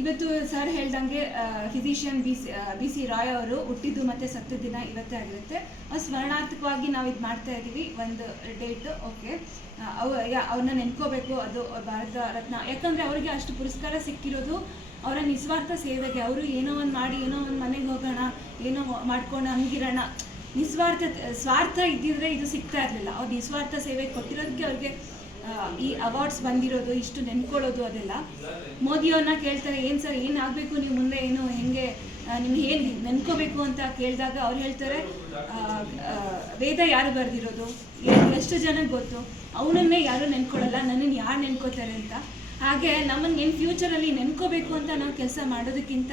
ಇವತ್ತು ಸರ್ ಹೇಳ್ದಂಗೆ physician B C B C Roy ಅವರು ಹುಟ್ಟಿದ್ದು ಮತ್ತೆ ಸತ್ತ ದಿನ ಇವತ್ತೇ ಆಗಿರುತ್ತೆ. ಸ್ಮರಣಾರ್ಥಕವಾಗಿ ನಾವು ಇದು ಮಾಡ್ತಾ ಇದ್ದೀವಿ ಒಂದು ಡೇಟ್, ಓಕೆ. ಅವ ಅವ್ರನ್ನ ನೆನ್ಕೋಬೇಕು. ಅದು ಭಾರತ ರತ್ನ. ಯಾಕಂದ್ರೆ ಅವರಿಗೆ ಅಷ್ಟು ಪುರಸ್ಕಾರ ಸಿಕ್ಕಿರೋದು ಅವರ ನಿಸ್ವಾರ್ಥ ಸೇವೆಗೆ. ಅವರು ಏನೋ ಒಂದು ಮಾಡಿ, ಏನೋ ಒಂದು ಮನೆಗೆ ಹೋಗೋಣ, ಏನೋ ಮಾಡ್ಕೊಂಡು ಹಂಗಿರೋಣ. ನಿಸ್ವಾರ್ಥ, ಸ್ವಾರ್ಥ ಇದ್ದಿದ್ರೆ ಇದು ಸಿಗ್ತಾ ಇರಲಿಲ್ಲ. ಅವ್ರು ನಿಸ್ವಾರ್ಥ ಸೇವೆ ಕೊಟ್ಟಿರೋದಕ್ಕೆ ಅವ್ರಿಗೆ ಈ ಅವಾರ್ಡ್ಸ್ ಬಂದಿರೋದು, ಇಷ್ಟು ನೆನ್ಕೊಳ್ಳೋದು ಅದೆಲ್ಲ. ಮೋದಿಯವ್ರನ್ನ ಕೇಳ್ತಾರೆ, ಏನು ಸರ್, ಏನು ಆಗಬೇಕು? ನೀವು ಮುಂದೆ ಏನು ಹೆಂಗೆ ನಿಮ್ಗೆ ಏನು ನೆನ್ಕೋಬೇಕು? ಅಂತ ಕೇಳಿದಾಗ ಅವ್ರು ಹೇಳ್ತಾರೆ ವೇದ ಯಾರು ಬರೆದಿರೋದು? ಎಷ್ಟು ಜನಕ್ಕೆ ಗೊತ್ತು? ಅವನನ್ನೇ ಯಾರು ನೆನ್ಕೊಳ್ಳಲ್ಲ? ನನ್ನನ್ನು ಯಾರು ನೆನ್ಕೋತಾರೆ ಅಂತ. ಹಾಗೆ ನಮ್ಮನ್ನು ಏನು ಫ್ಯೂಚರಲ್ಲಿ ನೆನ್ಕೋಬೇಕು ಅಂತ ನಾವು ಕೆಲಸ ಮಾಡೋದಕ್ಕಿಂತ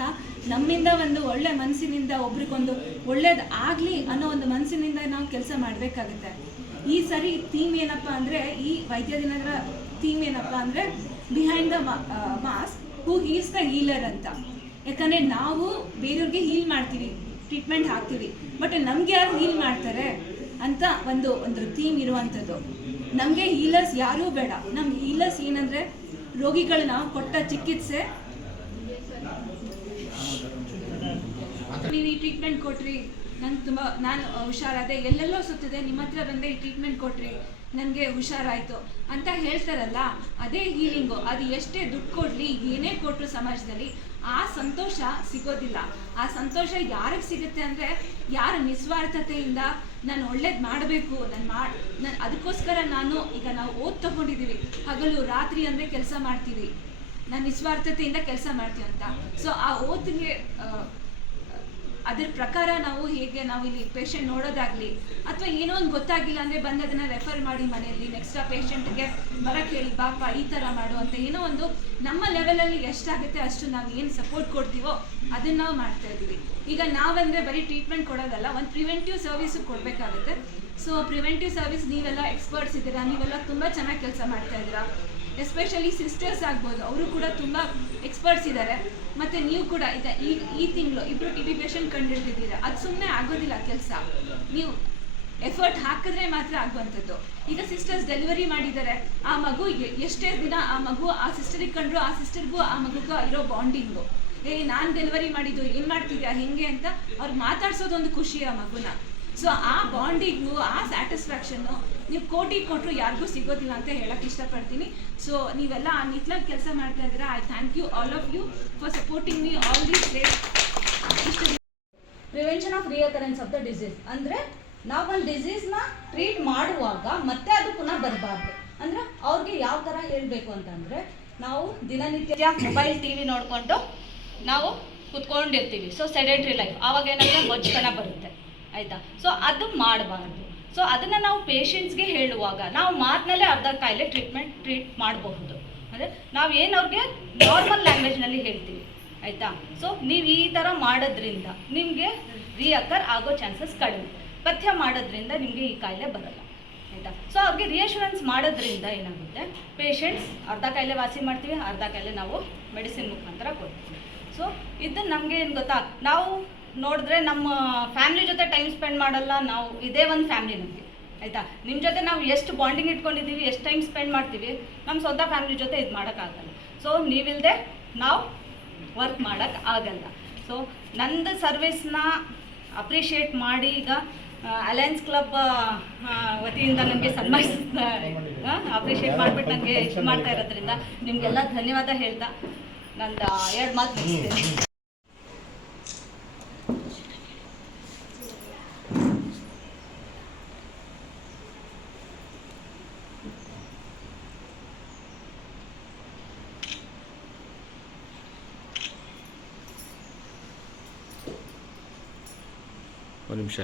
ನಮ್ಮಿಂದ ಒಂದು ಒಳ್ಳೆ ಮನಸ್ಸಿನಿಂದ ಒಬ್ರಿಗೊಂದು ಒಳ್ಳೇದು ಆಗಲಿ ಅನ್ನೋ ಒಂದು ಮನಸ್ಸಿನಿಂದ ನಾವು ಕೆಲಸ ಮಾಡಬೇಕಾಗುತ್ತೆ. ಈ ಸರಿ ಥೀಮ್ ಏನಪ್ಪ ಅಂದರೆ ಈ ವೈದ್ಯ ದಿನಗಳ ಥೀಮ್ ಏನಪ್ಪ ಅಂದರೆ behind the mask who is the healer ಅಂತ. ಯಾಕಂದರೆ ನಾವು ಬೇರೆಯವ್ರಿಗೆ ಹೀಲ್ ಮಾಡ್ತೀವಿ ಟ್ರೀಟ್ಮೆಂಟ್ ಹಾಕ್ತೀವಿ ಬಟ್ ನಮ್ಗೆ ಯಾರು ಹೀಲ್ ಮಾಡ್ತಾರೆ ಅಂತ ಒಂದು ಒಂದು ಥೀಮ್ ಇರುವಂಥದ್ದು. ನಮಗೆ ಹೀಲರ್ಸ್ ಯಾರೂ ಬೇಡ. ನಮ್ಮ ಹೀಲರ್ಸ್ ಏನಂದರೆ ರೋಗಿಗಳನ್ನ ಕೊಟ್ಟ ಚಿಕಿತ್ಸೆ ನೀವು ಈ ಟ್ರೀಟ್ಮೆಂಟ್ ಕೊಟ್ರಿ. ನಂಗೆ ತುಂಬ, ನಾನು ಹುಷಾರಾದೆ. ಎಲ್ಲೆಲ್ಲೋ ಸುತ್ತಿದೆ, ನಿಮ್ಮ ಹತ್ರ ಬಂದೆ, ಈ ಟ್ರೀಟ್ಮೆಂಟ್ ಕೊಟ್ರಿ. ನನಗೆ ಹುಷಾರಾಯಿತು. ಅಂತ ಹೇಳ್ತಾರಲ್ಲ, ಅದೇ ಹೀಲಿಂಗು ಅದು ಎಷ್ಟೇ ದುಡ್ಡು ಕೊಡಲಿ, ಏನೇ ಕೊಟ್ಟರು ಸಮಾಜದಲ್ಲಿ, ಆ ಸಂತೋಷ ಸಿಗೋದಿಲ್ಲ. ಆ ಸಂತೋಷ ಯಾರಿಗೆ ಸಿಗುತ್ತೆ ಅಂದರೆ, ಯಾರು ನಿಸ್ವಾರ್ಥತೆಯಿಂದ ನಾನು ಒಳ್ಳೇದು ಮಾಡಬೇಕು. ನಾನು ಮಾಡಿ ನಾನು ಅದಕ್ಕೋಸ್ಕರ ನಾನು ಈಗ ನಾವು ಓದ್ ತಗೊಂಡಿದ್ದೀವಿ ಹಗಲು ರಾತ್ರಿ ಅಂದರೆ ಕೆಲಸ ಮಾಡ್ತೀವಿ. ನಾನು ನಿಸ್ವಾರ್ಥತೆಯಿಂದ ಕೆಲಸ ಮಾಡ್ತೀವಿ ಅಂತ. ಸೊ ಆ ಓದಿಗೆ ಅದ್ರ ಪ್ರಕಾರ ನಾವು ಹೇಗೆ ನಾವು ಇಲ್ಲಿ ಪೇಷಂಟ್ ನೋಡೋದಾಗ್ಲಿ ಅಥವಾ ಏನೋ ಒಂದು ಗೊತ್ತಾಗಿಲ್ಲ ಅಂದರೆ ಬಂದು ಅದನ್ನು ರೆಫರ್ ಮಾಡಿ ಮನೆಯಲ್ಲಿ ನೆಕ್ಸ್ಟ್ ಆ ಪೇಷಂಟ್ಗೆ ಬರಕ್ಕೆ ಹೇಳಿ ಬಾಪ ಈ ಥರ ಮಾಡು ಅಂತ ಏನೋ ಒಂದು ನಮ್ಮ ಲೆವೆಲಲ್ಲಿ ಎಷ್ಟಾಗುತ್ತೆ ಅಷ್ಟು ನಾವು ಏನು ಸಪೋರ್ಟ್ ಕೊಡ್ತೀವೋ ಅದನ್ನ ನಾವು ಮಾಡ್ತಾ ಇದ್ದೀವಿ. ಈಗ ನಾವಂದ್ರೆ ಬರೀ ಟ್ರೀಟ್ಮೆಂಟ್ ಕೊಡೋದಲ್ಲ, ಒಂದು ಪ್ರಿವೆಂಟಿವ್ ಸರ್ವಿಸ್ ಕೊಡಬೇಕಾಗುತ್ತೆ. ಸೊ ಪ್ರಿವೆಂಟಿವ್ ಸರ್ವಿಸ್ ನೀವೆಲ್ಲ ಎಕ್ಸ್ಪರ್ಟ್ಸ್ ಇದ್ದೀರಾ, ನೀವೆಲ್ಲ ತುಂಬ ಚೆನ್ನಾಗಿ ಕೆಲಸ ಮಾಡ್ತಾ ಇದ್ದೀರಾ. ಎಸ್ಪೆಷಲಿ ಸಿಸ್ಟರ್ಸ್ ಆಗ್ಬೋದು, ಅವರು ಕೂಡ ತುಂಬ ಎಕ್ಸ್ಪರ್ಟ್ಸ್ ಇದ್ದಾರೆ ಮತ್ತು ನೀವು ಕೂಡ ಈಗ ಈ ಈ ತಿಂಗಳು ಇಬ್ರು ಟಿ ಬಿ ಪೇಷಂಟ್ ಕಂಡಿಡ್ದಿದ್ದೀರಾ? ಅದು ಸುಮ್ಮನೆ ಆಗೋದಿಲ್ಲ ಕೆಲಸ. ನೀವು ಎಫರ್ಟ್ ಹಾಕಿದ್ರೆ ಮಾತ್ರ ಆಗುವಂಥದ್ದು. ಈಗ ಸಿಸ್ಟರ್ಸ್ ಡೆಲಿವರಿ ಮಾಡಿದ್ದಾರೆ. ಆ ಮಗು ಎಷ್ಟೇ ದಿನ ಆ ಮಗು, ಆ ಸಿಸ್ಟರಿಗೆ ಕಂಡ್ರು ಆ ಸಿಸ್ಟರ್ಗೂ ಆ ಮಗುಗೂ ಇರೋ ಬಾಂಡಿಂಗು ಏ, ನಾನು ಡೆಲಿವರಿ ಮಾಡಿದ್ದು, ಏನು ಮಾಡ್ತಿದ್ಯಾ, ಹೆಂಗೆ ಅಂತ ಅವ್ರು ಮಾತಾಡ್ಸೋದೊಂದು ಖುಷಿ ಆ ಮಗುನ. ಸೊ ಆ ಬಾಂಡಿಂಗು ಆ ಸ್ಯಾಟಿಸ್ಫ್ಯಾಕ್ಷನ್ನು ನೀವು ಕೋಟಿ ಕೊಟ್ಟರು ಯಾರಿಗೂ ಸಿಗೋದಿಲ್ಲ ಅಂತ ಹೇಳಕ್ ಇಷ್ಟಪಡ್ತೀನಿ. ಸೊ ನೀವೆಲ್ಲ ಆ ನಿಟ್ಲಾಗಿ ಕೆಲಸ ಮಾಡ್ತಾ ಇದ್ದೀರಾ I thank you all of you for supporting me all these days prevention of recurrence of the disease ಅಂದರೆ, ನಾವೊಂದು ಡಿಸೀಸ್ನ ಟ್ರೀಟ್ ಮಾಡುವಾಗ ಮತ್ತೆ ಅದು ಪುನಃ ಬರಬಾರ್ದು. ಅಂದರೆ, ಅವ್ರಿಗೆ ಯಾವ ಥರ ಹೇಳಬೇಕು ಅಂತಂದರೆ, ನಾವು ದಿನನಿತ್ಯ ಮೊಬೈಲ್ ಟಿ ವಿ ನೋಡಿಕೊಂಡು ನಾವು ಕುತ್ಕೊಂಡಿರ್ತೀವಿ. ಸೊ ಸೆಡೆಂಟ್ರಿ ಲೈಫ್ ಆವಾಗ ಏನಾದರೂ ಬೊಜ್ತನ ಬರುತ್ತೆ. ಆಯಿತಾ? ಸೊ ಅದು ಮಾಡಬಾರ್ದು. ಸೊ ಅದನ್ನು ನಾವು ಪೇಷಂಟ್ಸ್ಗೆ ಹೇಳುವಾಗ, ನಾವು ಮಾತಿನಲ್ಲೇ ಅರ್ಧ ಕಾಯಿಲೆ ಟ್ರೀಟ್ಮೆಂಟ್ ಟ್ರೀಟ್ ಮಾಡಬಹುದು. ಅಂದರೆ ನಾವು ಏನು ಅವ್ರಿಗೆ ನಾರ್ಮಲ್ ಲ್ಯಾಂಗ್ವೇಜ್ನಲ್ಲಿ ಹೇಳ್ತೀವಿ. ಆಯಿತಾ? ಸೊ ನೀವು ಈ ಥರ ಮಾಡೋದ್ರಿಂದ ನಿಮಗೆ ರಿಯಕರ್ ಆಗೋ ಚಾನ್ಸಸ್ ಕಡಿಮೆ. ಪಥ್ಯ ಮಾಡೋದ್ರಿಂದ ನಿಮಗೆ ಈ ಕಾಯಿಲೆ ಬರಲ್ಲ. ಆಯಿತಾ? ಸೊ ಅವ್ರಿಗೆ ರಿಯಶೂರೆನ್ಸ್ ಮಾಡೋದ್ರಿಂದ ಏನಾಗುತ್ತೆ? ಪೇಷಂಟ್ಸ್ ಅರ್ಧ ಕಾಯಿಲೆ ವಾಸಿ ಮಾಡ್ತೀವಿ, ಅರ್ಧ ಕಾಯಿಲೆ ನಾವು ಮೆಡಿಸಿನ್ ಮುಖಾಂತರ ಕೊಡ್ತೀವಿ. ಸೊ ಇದು ನಮಗೆ ಏನು ಗೊತ್ತಾ? ನಾವು ನೋಡಿದ್ರೆ ನಮ್ಮ ಫ್ಯಾಮಿಲಿ ಜೊತೆ ಟೈಮ್ ಸ್ಪೆಂಡ್ ಮಾಡಲ್ಲ ನಾವು, ಇದೇ ಒಂದು ಫ್ಯಾಮಿಲಿ ನಮಗೆ, ಆಯಿತಾ? ನಿಮ್ಮ ಜೊತೆ ನಾವು ಎಷ್ಟು ಬಾಂಡಿಂಗ್ ಇಟ್ಕೊಂಡಿದ್ದೀವಿ, ಎಷ್ಟು ಟೈಮ್ ಸ್ಪೆಂಡ್ ಮಾಡ್ತೀವಿ ನಮ್ಮ ಸ್ವಂತ ಫ್ಯಾಮಿಲಿ ಜೊತೆ ಇದು ಮಾಡೋಕ್ಕಾಗಲ್ಲ. ಸೊ ನೀವಿಲ್ಲದೆ ನಾವು ವರ್ಕ್ ಮಾಡೋಕ್ಕೆ ಆಗಲ್ಲ. ಸೊ ನಂದು ಸರ್ವಿಸ್ನ ಅಪ್ರಿಷಿಯೇಟ್ ಮಾಡಿ ಈಗ ಅಲಯನ್ಸ್ ಕ್ಲಬ್ ವತಿಯಿಂದ ನನಗೆ ಸನ್ಮಾನಿಸ್ ಅಪ್ರಿಷಿಯೇಟ್ ಮಾಡಿಬಿಟ್ಟು ನನಗೆ ಇದು ಮಾಡ್ತಾ ಇರೋದ್ರಿಂದ ನಿಮಗೆಲ್ಲ ಧನ್ಯವಾದ ಹೇಳ್ತಾ, ನಂದು ಎರಡು ಮಾತು ಒಂದು ನಿಮಿಷ